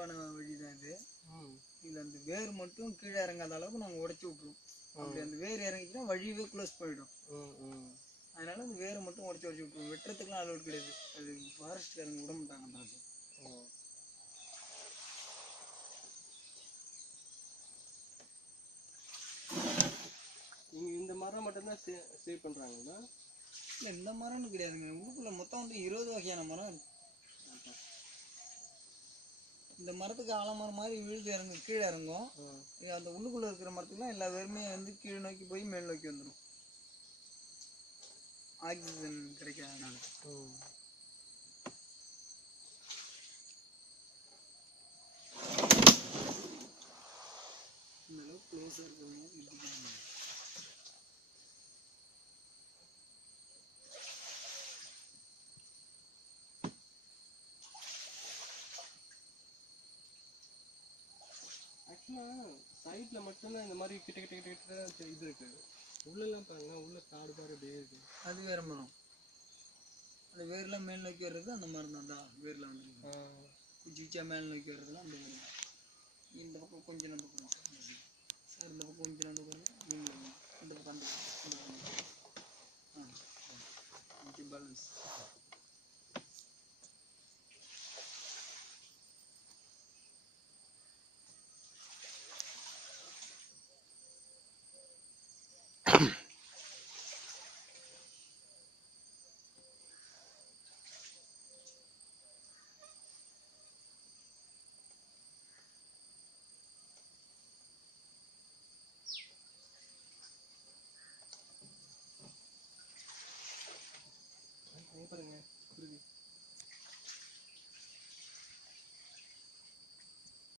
வழிதான் இது. இதுல அந்த வேர் மட்டும் கீழே இறங்காத அளவுக்கு நாங்கள் உடைச்சி விட்டுருவோம். அப்படி அந்த வேர் இறங்கிச்சுன்னா வழியவே க்ளோஸ் போயிடும். அதனால அந்த வேரை மட்டும் உடைச்சி விட்டுருவோம். வெட்டுறதுக்குலாம் அலோட் கிடையாது. அது ஃபாரஸ்ட்காரங்க விட மாட்டாங்க. இந்த மரம் மட்டும்தான் சேவ் பண்றாங்களா? இல்லை, இந்த மரம்னு கிடையாதுங்க. உள்ளுக்குள்ள மொத்தம் வந்து 20 வகையான மரம் இருக்கு. இந்த மரத்துக்கு ஆலமரம் மாதிரி விழுந்து இறங்கும், கீழே இறங்கும். அந்த உள்ளுக்குள்ள இருக்கிற மரத்துக்குலாம் எல்லா பேருமே வந்து கீழே நோக்கி போய் மேல் நோக்கி வந்துடும், ஆக்சிஜன் கிடைக்காதனால. இந்த அளவுக்கு க்ளோஸாக இருக்கிறவங்க சைட்ல மட்டும்தான் இந்த மாதிரி கிட்ட கிட்ட கிட்ட கிட்ட இது இருக்கு. உள்ளெல்லாம் பாருங்க, உள்ள காடு பாரு அப்படியே இருக்கு. அது வேற மரம். அந்த வேர்லாம் மேல் நோக்கி வர்றது அந்த மரம் தான். தான் வேர்லாம் வந்து குச்சிச்சா மேல் நோக்கி வர்றதுலாம் அந்த வேர் தான். இந்த பக்கம் கொஞ்சம் நம்ம சார், இந்த பக்கம் கொஞ்சம் நம்ம இந்த பக்கம் அந்த பேலன்ஸ்.